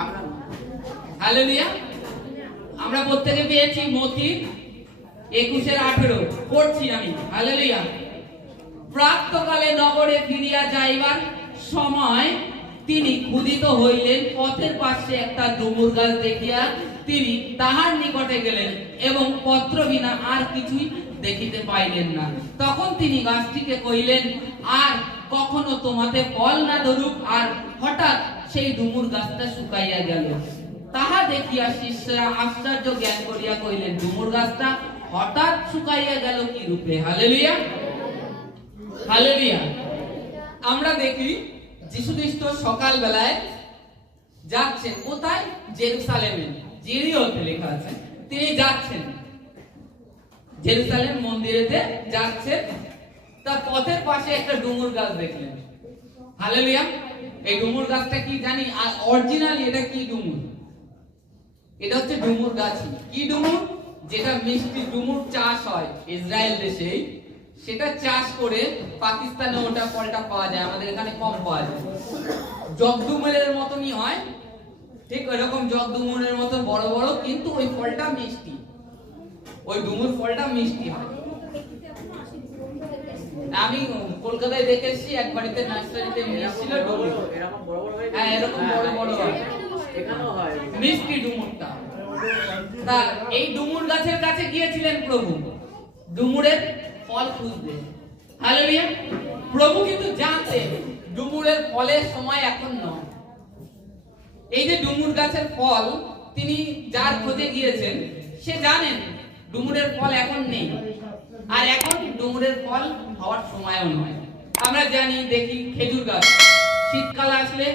আমরা হালেলুয়া। আমরা প্রত্যেকে পেয়েছি মতি 21:18 পড়ছি আমি। হালেলুয়া। প্রাতঃকালে নগরে ফিরিয়া যাইবার সময় তিনি ক্ষুধিত হইলেন, পথের পাশে একটা ডুমুর গাছ দেখিয়া তিনি তাহার নিকটে গেলেন এবং পত্র বিনা আর কিছুই দেখিতে পাইলেন না। তখন তিনি গাছটিকে কহিলেন, আর কখনো তোমাদের ফল না ধরুক। আর হঠাৎ সেই ডুমুর গাছটা শুকাইয়া গেল। তাহা দেখিয়া শিষ্যরা আশ্চর্য জ্ঞান করিয়া কহিলেন, ডুমুর গাছটা হঠাৎ শুকাইয়া গেল কি রূপে? Hallelujah, hallelujah. আমরা দেখি যীশু খ্রিস্ট সকাল বেলায় যাচ্ছেন কোথায়? জেরুসালেমে, জিরিওতে লেখা আছে। তিনি যাচ্ছেন জেরুসালেম মন্দিরেতে যাচ্ছেন। তার পথের পাশে একটা ডুমুর গাছ দেখলেন। হালেলুয়া। এই ডুমুর গাছটা কি জানি? অরিজিনালি এটা কি ডুমুর? এটা হচ্ছে ডুমুর গাছ। কি ডুমুর? যেটা মিষ্টি ডুমুর চাষ হয় ইসরায়েল দেশে, সেটা চাষ করে পাকিস্তানে ওটা ফলটা পাওয়া যায়, আমাদের এখানে কম পাওয়া যায়। জগডুমুরের মতনই হয়, ঠিক এরকম জগডুমুরের মতো বড় বড়, কিন্তু ওই ফলটা মিষ্টি। ওই ডুমুর ফলটা মিষ্টি হয়। আমি কলকাতায় দেখেছি এক বাড়িতে নার্সারিতে মিষ্টি ছিল ডুমুর, এরকম বড় বড় হয়। হ্যাঁ, এরকম বড় বড় হয়, এখানেও হয় মিষ্টি ডুমুরটা। তা এই ডুমুর গাছের কাছে গিয়েছিলেন প্রভু ডুমুরের ফল খুঁজতে। হালেলুয়া। প্রভু কিন্তু জানতেন ডুমুরের ফলের সময় এখন নয়। এই যে ডুমুর গাছের ফল তিনি যার খোঁজে গিয়েছেন, সে জানেন ডুমুরের ফল এখন নেই, আর এখন ডুমুরের ফল হওয়ার সময়ও নয়। আমরা জানি, দেখি খেজুর গাছ, শীতকাল আসলে,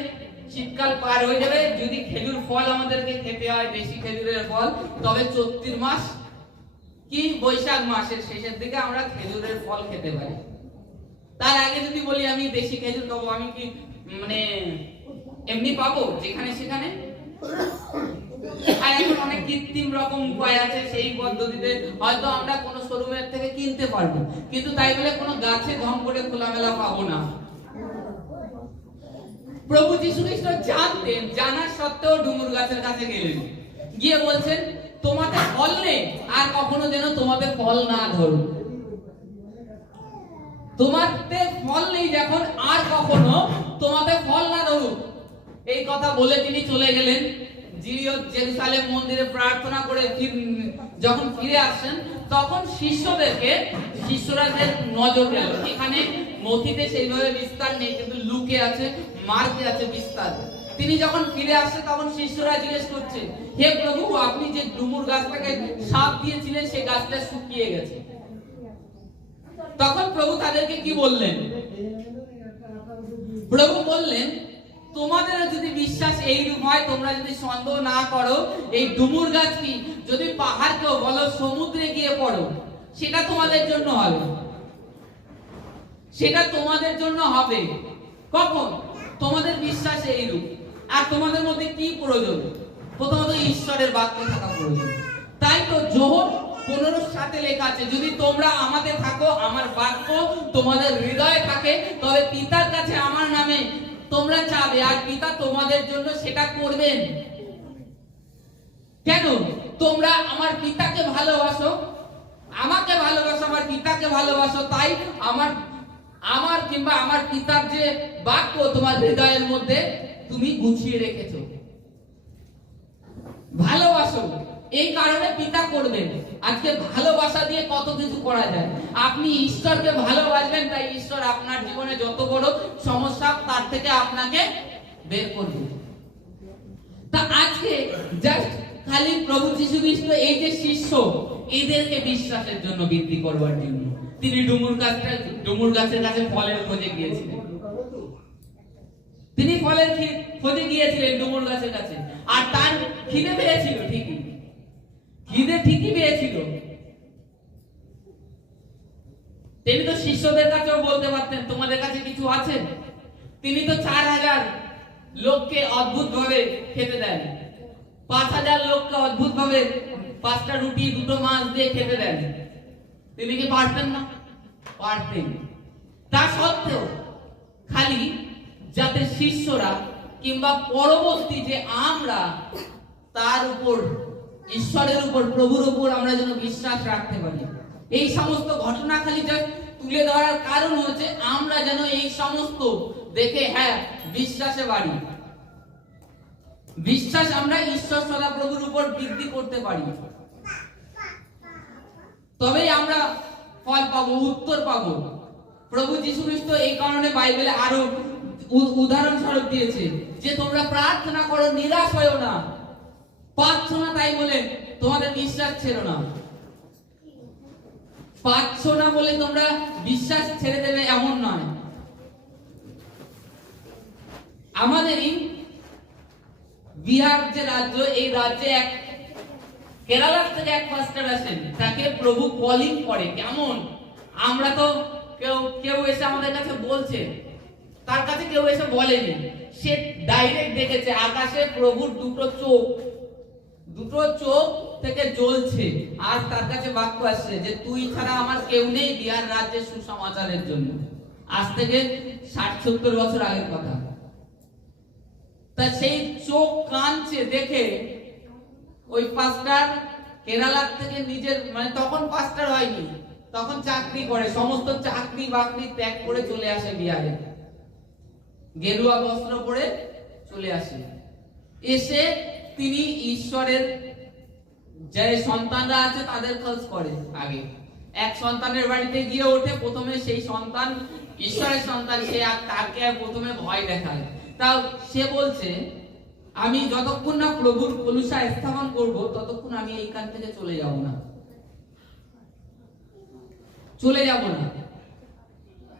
শীতকাল পার হয়ে যাবে, যদি খেজুর ফল আমাদেরকে খেতে হয়, দেশি খেজুরের ফল, তবে চৈত্র মাস কি বৈশাখ মাসের শেষের দিকে আমরা খেজুরের ফল খেতে পারি। তার আগে যদি বলি আমি দেশি খেজুর খাবো, আমি কি মানে এমনি পাবো যেখানে সেখানে? আর এখন অনেক কৃত্রিম রকম উপায় আছে, সেই পদ্ধতিতে হয়তো আমরা কোনো শোরুমের থেকে কিনতে পারবো, কিন্তু তাই বলে কোনো গাছে ঢং করে খোলামেলা পাবো না। প্রভু যীশু খ্রিস্ট জানতেন, জানা সত্ত্বেও ডুমুর গাছের কাছে গেলেন, গিয়ে বলছেন, তোমাদের ফল নেই, আর কখনো যেন তোমাদের ফল না ধরুক। তোমাদের ফল নেই যখন, আর কখনো তোমাদের ফল না ধরুক। এই কথা বলে তিনি চলে গেলেন। জেরুসালেম মন্দিরে প্রার্থনা করে যখন ফিরে আসছেন, তখন শিষ্যরা নজর গেল। এখানে মথিতে সেইভাবে বিস্তার নেই, কিন্তু লুকে আছে, মার্কে আছে বিস্তার। তিনি যখন ফিরে আসছে, তখন শিষ্যরা জিজ্ঞেস করছে, হে প্রভু, আপনি যে ডুমুর গাছটাকে শাপ দিয়েছিলেন, সেই গাছটা শুকিয়ে গেছে। তখন প্রভু তাদেরকে কি বললেন? প্রভু বললেন, তোমাদের যদি বিশ্বাস এইরূপ হয়, তোমরা যদি সন্দেহ না করো, এই ডুমুর গাছ কি যদি পাহাড়কেও বলো সমুদ্রে গিয়ে পড়ো, সেটা তোমাদের জন্য হবে। সেটা তোমাদের জন্য হবে। কখন? তোমাদের বিশ্বাস এইরূপ। আর তোমাদের মধ্যে কি প্রয়োজন? প্রথমত ঈশ্বরের বাক্য থাকা প্রয়োজন। তাই তো যোহন 15:7 লেখা আছে, যদি তোমরা আমাতে থাকো, আমার বাক্য তোমাদের হৃদয়ে থাকে, তবে পিতার কাছে আমার নামে তোমরা চাবে, আর পিতা তোমাদের জন্য সেটা করবেন। কেন? তোমরা আমার পিতাকে ভালোবাসো, আমাকে ভালোবাসো, আমার পিতাকে ভালোবাসো, তাই আমার কিংবা আমার পিতার যে বাক্য তোমার হৃদয়ের মধ্যে তুমি গুছিয়ে রেখেছো। ভালোবাসো, এই কারণে পিতা করবেন। আজকে ভালোবাসা দিয়ে কত কিছু করা যায়। আপনি ঈশ্বরকে ভালোবাসবেন, তাই ঈশ্বর আপনার জীবনে যত বড় সমস্যা, তার থেকে আপনাকে বের করবে। তা আজকে জাস্ট খালি প্রভু যীশু খ্রিস্ট এই যে শিষ্য, এদেরকে বিশ্বাসের জন্য বৃদ্ধি করবার জন্য তিনি ডুমুর গাছের কাছে ফলের খোঁজে গিয়েছিলেন। তিনি ফলের খোঁজে গিয়েছিলেন ডুমুর গাছের কাছে, আর তার খিদে পেয়েছিল, ঠিকই পেয়েছিল। তিনি তো শিষ্যদের কাছেও বলতে পারতেন, তোমাদের কাছে কিছু আছে? তিনি তো 4000 লোককে অদ্ভুত ভাবে খেতে দেন, 5000 লোককে অদ্ভুত ভাবে 5টা রুটি 2টো মাছ দিয়ে খেতে দেন। তিনি কি পারতেন না? পারতেন। তা সত্ত্বেও খালি যাতে শিষ্যরা কিংবা পরবর্তী যে আমরা তার উপর, ঈশ্বরের উপর, প্রভুর উপর আমরা যেন বিশ্বাস রাখতে পারি। এই সমস্ত ঘটনা খালি যা তুলে ধরার কারণ হচ্ছে আমরা যেন এই সমস্ত দেখে বিশ্বাসে বাড়ি, বিশ্বাস আমরা ঈশ্বর সদাপ্রভুর উপর বৃদ্ধি করতে পারি, তবেই আমরা ফল পাবো, উত্তর পাবো। প্রভু যীশু খ্রিস্ট এই কারণে বাইবেলে আরো উদাহরণস্বরূপ দিয়েছে যে তোমরা প্রার্থনা করো, নিরাশ হয়ো না, পাচ্ছ না তাই বলে তোমাদের বিশ্বাস ছেড়ো না। পাচ্ছ না বলে তোমরা বিশ্বাস ছেড়ে দেবে এমন নয়। আমাদেরই বিহার যে রাজ্য, এই রাজ্যে এক কেরালা থেকে এক পাস্টার আসেন, তাকে প্রভু কলিং করে। কেমন আমরা তো কেউ এসে আমাদের কাছে বলছে, তার কাছে কেউ এসে বলেনি, সে ডাইরেক্ট দেখেছে আকাশে প্রভুর দুটো চোখ থেকে জ্বলছে, আর তার কাছে বাক্য আসছে যে তুই ছাড়া আমার কেউ নেই বিহার রাজ্যের সুসমাচারের জন্য। আজ থেকে 60-70 বছর আগের কথা। তা সেই চোখ কাঁদছে দেখে ওই পাস্টার কেরালা থেকে নিজের, মানে তখন পাস্টার হয়নি, তখন চাকরি করে, সমস্ত চাকরি বাকরি ত্যাগ করে চলে আসে বিহারে, গেরুয়া বস্ত্র পরে চলে আসে। এসে তিনি ঈশ্বরের যে সন্তানরা আছে তাদের খোঁজ করে। আগে এক সন্তানের বাড়িতে গিয়ে ওঠে, প্রথমে সেই সন্তান ঈশ্বরের সন্তান, সে তাকে প্রথমে ভয় দেখায়। তাও সে বলছে আমি যতক্ষণ না প্রভুর কলুষা স্থাপন করব ততক্ষণ আমি এইখান থেকে চলে যাব না।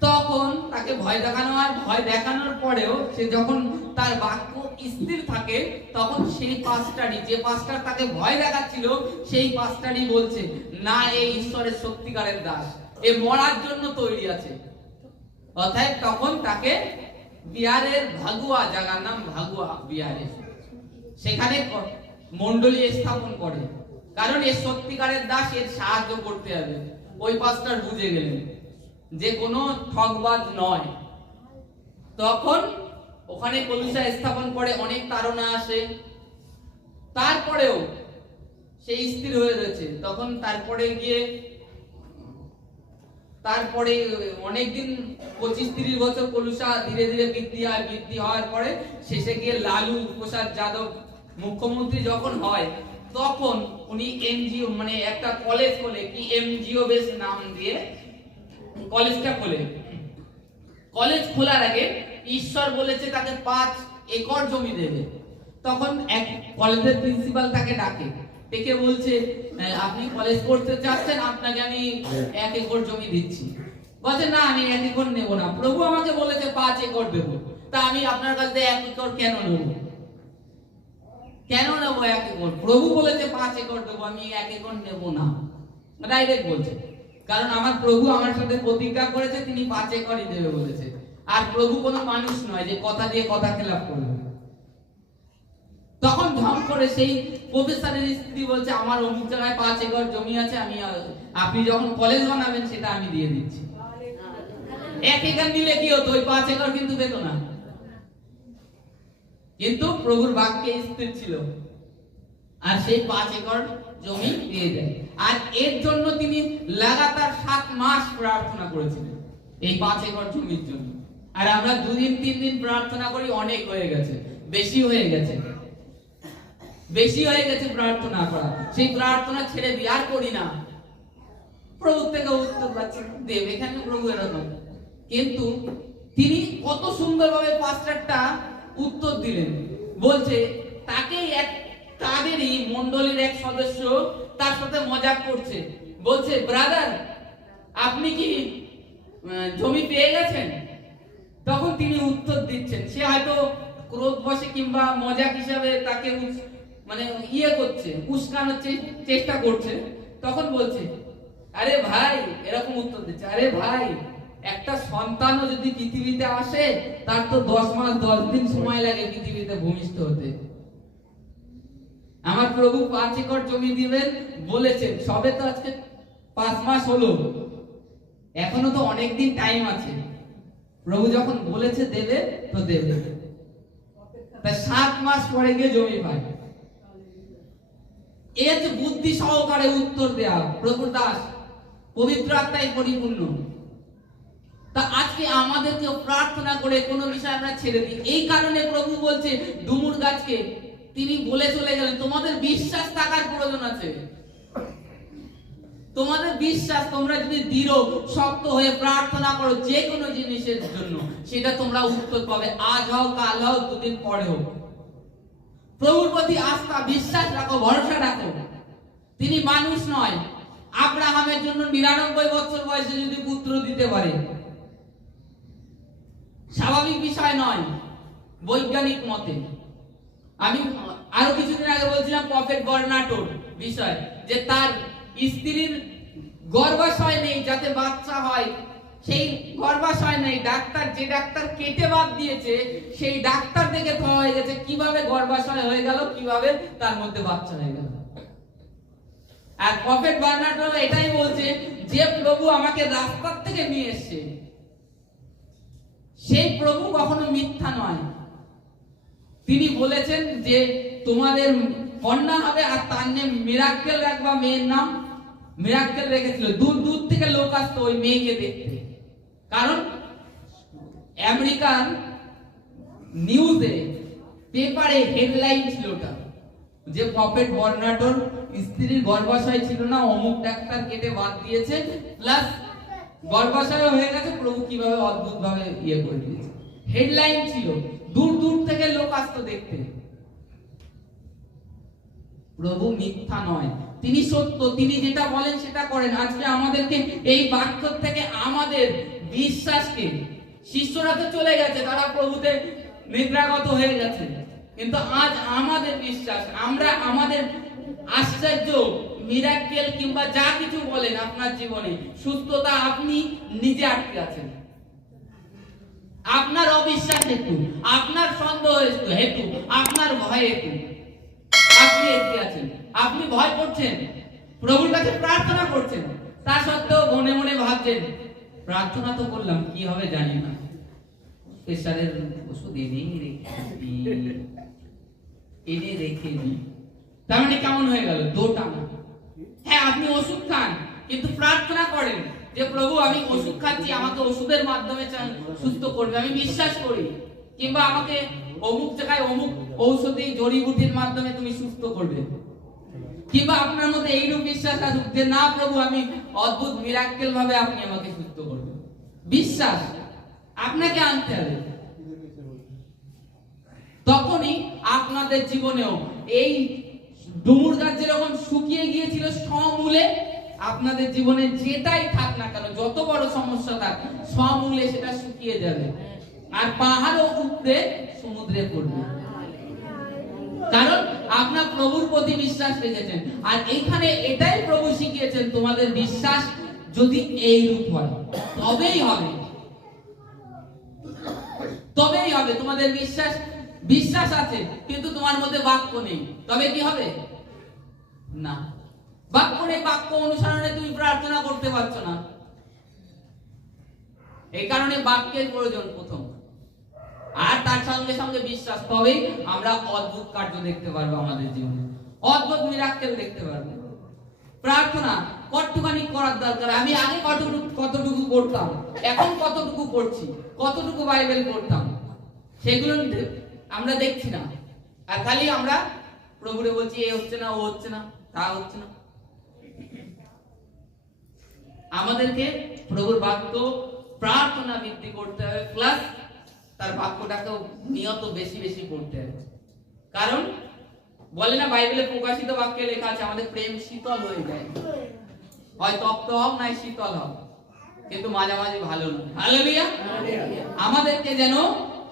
তখন তাকে ভয় দেখানো হয়, ভয় দেখানোর পরেও সে যখন তার বাক্য স্থির থাকে, তখন সেই পাস্টারই, যে পাস্টার তাকে ভয় দেখাচ্ছিল, সেই পাস্টারই বলছে না, এই ঈশ্বরের সত্যিকারের দাস, এ মরার জন্য তৈরি আছে। অর্থাৎ তখন তাকে বিহারের ভাগুয়া, জায়গার নাম ভাগুয়া বিহারে, সেখানে মন্ডলী স্থাপন করে, কারণ এর সত্যিকারের দাস, এর সাহায্য করতে হবে। ওই পাস্টার বুঝে গেলেন যে কোনো ঠকবাজ নয়। তখন ওখানে কলুষা স্থাপন করে, অনেক তাড়না আসে, তারপরেও সেই স্থির হয়ে রয়েছে। তখন তারপরে অনেকদিন 25-30 বছর কলুষা ধীরে ধীরে বৃদ্ধি হওয়ার পরে শেষে গিয়ে লালু প্রসাদ যাদব মুখ্যমন্ত্রী যখন হয়, তখন উনি এনজিও, মানে একটা কলেজ খোলে, কি এমজিও বেস নাম দিয়ে কলেজটা খোলে। কলেজ খোলার আগে ঈশ্বর বলেছে তাকে 5 একর জমি দেবে। তখন এক কলেজের প্রিন্সিপাল তাকে ডেকে বলছে আপনি কলেজ করতে চাচ্ছেন, আপনাকে আমি 1 একর জমি দিচ্ছি। বলছে না, আমি 1 একর নেব না, প্রভু আমাকে বলেছে 5 একর দেবো, তা আমি আপনার কাছ থেকে 1 একর কেন নেব? 1 একর? প্রভু বলেছে 5 একর দেবো, আমি 1 একর নেব না, ডাইরেক্ট বলছে। কারণ আমার প্রভু আমার সাথে প্রতিজ্ঞা করেছে, তিনি 5 একরই দেবে বলেছে। আর প্রভু কোনো মানুষ নয় যে কথা দিয়ে কথা খেলাপ করবে। তখন ঢং করে সেই প্রফেসরের স্ত্রী বলছে আমার অমুক জায়গায় 5 একর জমি আছে, আপনি যখন কলেজ বানাবেন সেটা আমি দিয়ে দিচ্ছি। 1 একর দিলে কি হতো? ওই 5 একর কিন্তু পেত না, কিন্তু প্রভুর বাক্যে স্থির ছিল, আর সেই 5 একর জমি পেয়ে যায়। আর এর জন্য তিনি লাগাতার 7 মাস প্রার্থনা করেছিলেন এই 5 একর জমির জন্য। আর আমরা 2 দিন 3 দিন প্রার্থনা করি, অনেক হয়ে গেছে, বেশি হয়ে গেছে প্রার্থনা করা। সেই প্রার্থনা ছেড়ে দিয়ে আর করি না, প্রভু থেকে উত্তর পাচ্ছি, দেবে কেন প্রভু এরকম। কিন্তু তিনি কত সুন্দরভাবে পাস্টারটা উত্তর দিলেন। বলছে তাকে তাদেরই মন্ডলীর এক সদস্য তার সাথে মজাক করছে, বলছে ব্রাদার আপনি কি জমি পেয়ে গেছেন? তখন তিনি উত্তর দিচ্ছেন, সে হয়তো ক্রোধ বশে কিংবা মজাক হিসাবে তাকে করছে, উস্কানোর চেষ্টা করছে। তখন বলছে আরে ভাই, এরকম উত্তর দিচ্ছে, আরে ভাই একটা সন্তানও যদি পৃথিবীতে আসে তার তো 10 মাস 10 দিন সময় লাগে পৃথিবীতে ভূমিষ্ঠ হতে। আমার প্রভু 5 একর জমি দিবেন বলেছেন, সবে তো আজকে 5 মাস হলো, এখনো তো অনেক দিন টাইম আছে। প্রভু যখন বলেছে দেবে তো দেবে। তা 7 মাস পরে গিয়ে জমি পায়। এই হচ্ছে বুদ্ধি সহকারে উত্তর দেয়া প্রভুর দাস, পবিত্র আত্মায় পরিপূর্ণ। তা আজকে আমাদেরকে প্রার্থনা করে কোনো বিষয় আমরা ছেড়ে দিই। এই কারণে প্রভু বলছে ডুমুর গাছকে, তিনি বলে চলে গেলেন তোমাদের বিশ্বাস থাকার প্রয়োজন আছে। তোমাদের বিশ্বাস, তোমরা যদি দৃঢ় শক্ত হয়ে প্রার্থনা করো যে কোনো জিনিসের জন্য, সেটা তোমরা উত্তর পাবে। আজ হোক, কাল হোক, দুদিন পরে হোক। প্রভুর প্রতি আস্থা, বিশ্বাস রাখো, ভরসা রাখো। তিনি মানুষ নয়। আব্রাহামের জন্য 99 বছর বয়সে যদি পুত্র দিতে পারে, স্বাভাবিক বিষয় নয় বৈজ্ঞানিক মতে। আমি আরো কিছুদিন আগে বলছিলাম প্রফেট বর্নাটোর বিষয়, যে তার স্ত্রীর গর্ভাশয় নেই যাতে বাচ্চা হয়, সেই গর্ভাশয় নেই। ডাক্তার, যে ডাক্তার কেটে বাদ দিয়েছে, সেই ডাক্তার দেখে পাওয়া হয়ে গেছে কিভাবে গর্ভাশয় হয়ে গেল, কিভাবে তার মধ্যে বাচ্চা হয়ে গেল। আর প্রফেট বার্নার্ডো এটাই বলছে, যে প্রভু আমাকে রাস্তার থেকে নিয়ে এসেছে, সেই প্রভু কখনো মিথ্যা নয়। তিনি বলেছেন যে তোমাদের কন্যা হবে আর তার নাম মিরাক্কেল রাখবা। মেয়ের নাম মিরাক্কেল রেখেছিল। দূর দূর থেকে লোক আসতো ওই মেয়েকে দেখতে, কারণ আমেরিকান নিউজে, পেপারে হেডলাইন ছিল ওটা, যে প্রফেট বর্নাটোর স্ত্রীর গর্ভাশয় ছিল না, অমুক ডাক্তার কেটে বাদ দিয়েছে, প্লাস গর্ভাশয় হয়ে গেছে, প্রভু কিভাবে অদ্ভুত ভাবে ইয়ে করে দিয়েছে। হেডলাইন ছিল, দূর দূর থেকে লোক আসতো দেখতে। প্রভু মিথ্যা নয়, তিনি সত্য, তিনি যেটা বলেন সেটা করেন। আজকে আমাদেরকে এই বাক্য থেকে আমাদের বিশ্বাসকে, শিষ্যরা তো চলে গেছে, তারা প্রভুতে নিদ্রাগত হয়ে গেছে, কিন্তু আজ আমাদের বিশ্বাস, আমরা আমাদের আশ্চর্য মিরাক্কেল কিংবা যা কিছু বলেন আপনার জীবনে, সুস্থতা, আপনি নিজে আটকে আছেন। আপনার অবিশ্বাস হেতু, আপনার সন্দেহ হেতু, আপনার ভয় হেতু আপনি আটকে আছেন। আপনি ভয় করছেন, প্রভুর কাছে প্রার্থনা করছেন, তা সত্ত্বেও মনে মনে ভাবছেন প্রার্থনা তো করলাম, কি হবে জানি না, প্রেসারের ওষুধ এনে রেখে দিই। তার মানে কেমন হয়ে গেল? দোটানা। হ্যাঁ, আপনি ওষুধ খান, কিন্তু প্রার্থনা করেন যে প্রভু আমি ওষুধ খাচ্ছি, আমাকে ওষুধের মাধ্যমে সুস্থ করবে, আমি বিশ্বাস করি। কিংবা আমাকে অমুক জায়গায় অমুক ঔষধি জড়িবুটির মাধ্যমে তুমি সুস্থ করবে। কিংবা আপনার মধ্যে এইরূপ বিশ্বাস আসুক যে না প্রভু, আমি অদ্ভুত মিরাক্কেল ভাবে আপনি আমাকে সুস্থ করবেন। বিশ্বাস আপনাকে আনতে হবে। তখনই আপনাদের জীবনেও এই ডুমুর গাছ যেরকম শুকিয়ে গিয়েছিল সমূলে, আপনাদের জীবনে যেটাই থাক না কেন, যত বড় সমস্যা থাক, সমূলে সেটা শুকিয়ে যাবে, আর পাহাড়ও উপড়ে সমুদ্রে পড়বে। কারণ আপনার প্রভুর প্রতি বিশ্বাস রেখেছেন। আর এইখানে এটাই প্রভু শিখিয়েছেন, তোমাদের বিশ্বাস যদি এই রূপ হয় তবেই হবে, তবেই হবে। তোমাদের বিশ্বাস আছে কিন্তু তোমার মধ্যে বাক্য নেই, তবে কি হবে? না, বাক্য নেই, বাক্য অনুসরণে তুমি প্রার্থনা করতে পারছো না। এই কারণে বাক্যের প্রয়োজন প্রথম, আর তার সঙ্গে সঙ্গে বিশ্বাস, তবেই আমরা অদ্ভুত কার্য দেখতে পারবো আমাদের জীবনে, অদ্ভুত মিরাক্কেল দেখতে পারবো। প্রার্থনা কতটুকুনি করার দরকার, আমি আগে কতটুকু করতাম, এখন কতটুকু করছি, কতটুকু বাইবেল পড়তাম, সেগুলো আমরা দেখছি না। আর খালি আমরা প্রভুরে বলছি এ হচ্ছে না, ও হচ্ছে না, তা হচ্ছে না। আমাদেরকে প্রভুর বাক্য প্রার্থনা বৃদ্ধি করতে হবে, প্লাস তার বাক্যটাকে নিয়ত বেশি বেশি পড়তে হবে। কারণ বলে না বাইবেলে প্রকাশিত বাক্যে লেখা আছে আমাদের প্রেম শীতল হয়ে যায়, হয় তপ্ত হোক নাই শীতল হোক, কিন্তু মাঝামাঝি ভালো নয়। হালেলুয়া। আমাদেরকে যেন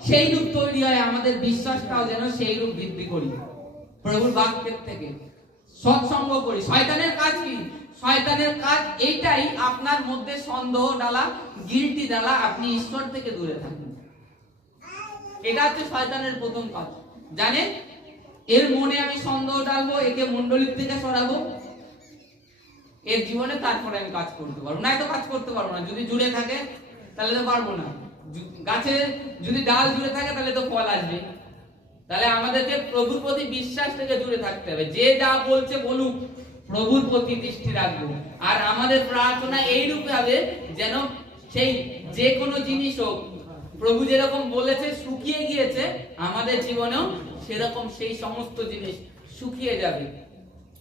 সেই রূপ তৈরি হয়, আমাদের বিশ্বাসটাও যেন সেই রূপ বৃদ্ধি করি প্রভুর বাক্যের থেকে, সৎসঙ্গ করি। শয়তানের কাজ কি? শয়তানের কাজ এইটাই, আপনার মধ্যে সন্দেহ ডালা, গিল্টি ডালা, আপনি ঈশ্বর থেকে দূরে থাকেন। এটা হচ্ছে শয়তানের প্রথম কাজ। জানেন, এর মনে আমি সন্দেহ ডালবো, একে মণ্ডলীর থেকে সরাবো, এর জীবনে, তারপরে আমি কাজ করতে পারবো, নাই তো কাজ করতে পারবো না। যদি জুড়ে থাকে তাহলে তো পারবো না। গাছে যদি ডাল জুড়ে থাকে তাহলে তো ফল আসবে, তাহলে আমাদেরকে প্রভুর প্রতি বিশ্বাস থেকে দূরে থাকতে হবে। যে যা বলছে বলুক, প্রভুর প্রতি দৃষ্টি রাখবো। আর আমাদের প্রার্থনা এইরূপে হবে যেন সেই যে কোনো জিনিস হোক, প্রভু যেরকম বলেছে শুকিয়ে গিয়েছে, আমাদের জীবনেও সেরকম সেই সমস্ত জিনিস শুকিয়ে যাবে।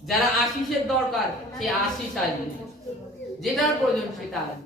যারা আশিসের দরকার, সেই আশিস আসবে, যেটার প্রয়োজন সেটা আসবে।